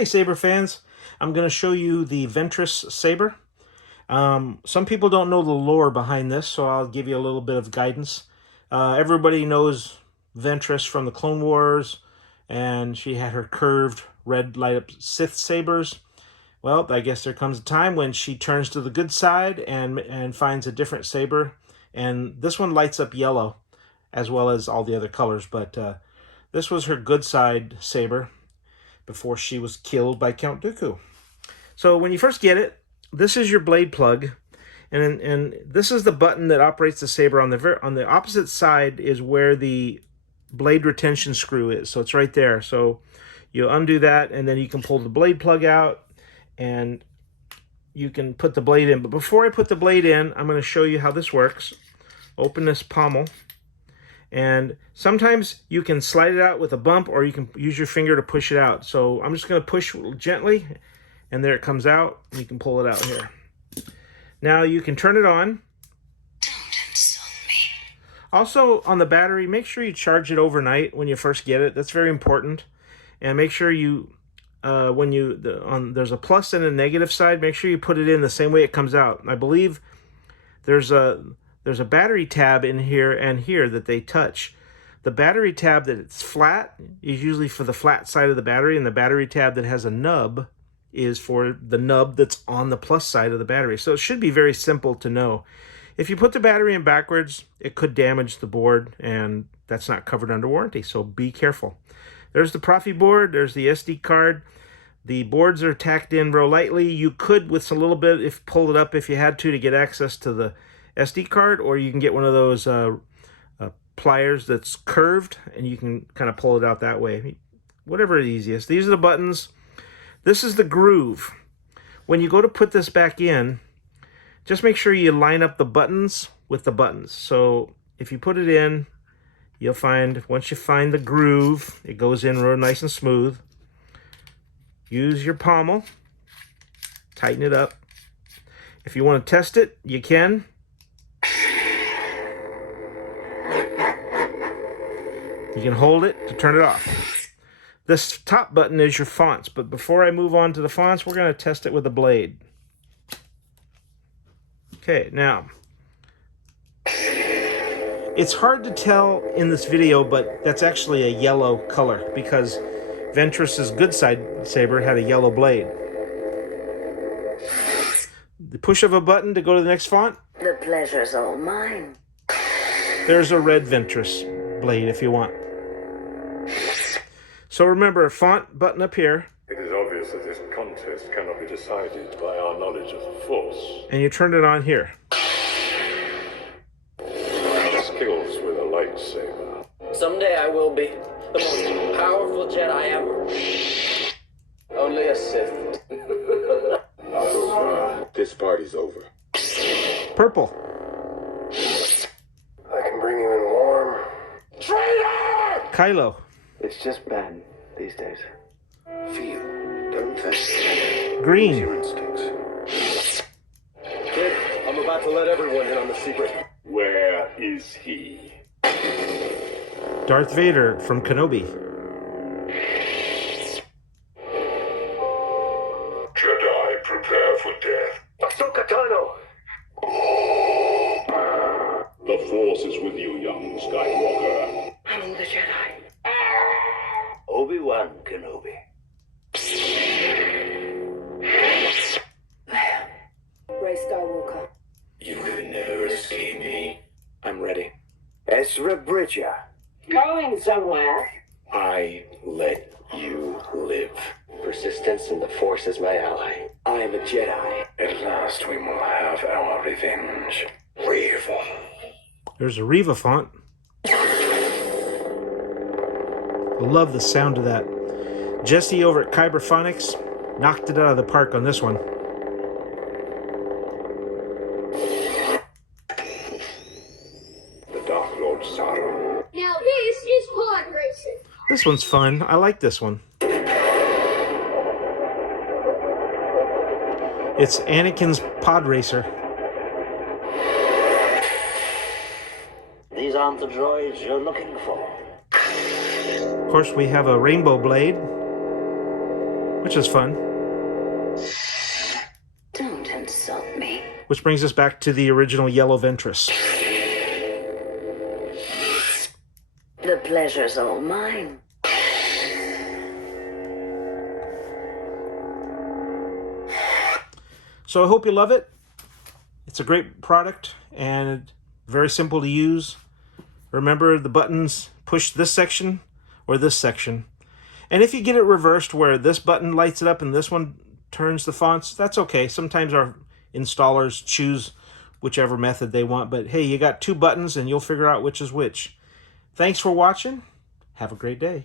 Hey saber fans, I'm going to show you the Ventriss saber. Some people don't know the lore behind this, so I'll give you a little bit of guidance. Everybody knows Ventriss from the Clone Wars, and she had her curved red light up Sith sabers. Well, I guess there comes a time when she turns to the good side and finds a different saber, and this one lights up yellow as well as all the other colors, but this was her good side saber before she was killed by Count Dooku. So when you first get it, this is your blade plug, and this is the button that operates the saber. On the opposite side is where the blade retention screw is, so it's right there. So you undo that, and then you can pull the blade plug out, and you can put the blade in. But before I put the blade in, I'm going to show you how this works. Open this pommel, and sometimes you can slide it out with a bump, or you can use your finger to push it out. So I'm just going to push gently, and there it comes out. You can pull it out here. Now you can turn it on. Don't insult me. Also, on the battery, make sure you charge it overnight when you first get it. That's very important. And make sure you, there's a plus and a negative side, make sure you put it in the same way it comes out. I believe there's a battery tab in here and here that they touch. The battery tab that it's flat is usually for the flat side of the battery, and the battery tab that has a nub is for the nub that's on the plus side of the battery. So it should be very simple to know. If you put the battery in backwards, it could damage the board, and that's not covered under warranty, so be careful. There's the Proffie board, there's the SD card. The boards are tacked in real lightly. You could, with a little bit, pull it up if you had to get access to the SD card, or you can get one of those pliers that's curved, and you can kind of pull it out that way. Whatever is easiest. These are the buttons. This is the groove. When you go to put this back in, just make sure you line up the buttons with the buttons. So if you put it in, you'll find, once you find the groove, it goes in real nice and smooth. Use your pommel, tighten it up. If you want to test it, you can. You can hold it to turn it off. This top button is your fonts, but before I move on to the fonts, we're going to test it with a blade. Okay, now, it's hard to tell in this video, but that's actually a yellow color because Ventriss's good side saber had a yellow blade. The push of a button to go to the next font. The pleasure's all mine. There's a red Ventriss blade if you want. So remember, font button up here. It is obvious that this contest cannot be decided by our knowledge of the Force. And you turn it on here. Skills with a lightsaber. Someday I will be the most powerful Jedi ever. Only a Sith. This party's over. Purple. I can bring you in warm. Traitor! Kylo. It's just bad these days. Feel, don't think. Green. Your instincts. Kid, I'm about to let everyone in on the secret. Where is he? Darth Vader from Kenobi. Jedi, prepare for death. Ahsoka Tano! The Force is with you, young Skywalker. I'm the Jedi. Obi-Wan Kenobi. Rey Skywalker. You can never escape me. I'm ready. Ezra Bridger. Going somewhere. I let you live. Persistence in the Force is my ally. I am a Jedi. At last we will have our revenge. Reva. There's a Reva font. I love the sound of that. Jesse over at Kyber Phonics knocked it out of the park on this one. The Dark Lord Saru. Now this is pod racing. This one's fun. I like this one. It's Anakin's pod racer. These aren't the droids you're looking for. Of course, we have a rainbow blade, which is fun. Don't insult me. Which brings us back to the original yellow Ventriss. The pleasure's all mine. So I hope you love it. It's a great product and very simple to use. Remember, the buttons push this section or this section. And if you get it reversed where this button lights it up and this one turns the fonts, that's okay. Sometimes our installers choose whichever method they want. But hey, you got two buttons and you'll figure out which is which. Thanks for watching. Have a great day.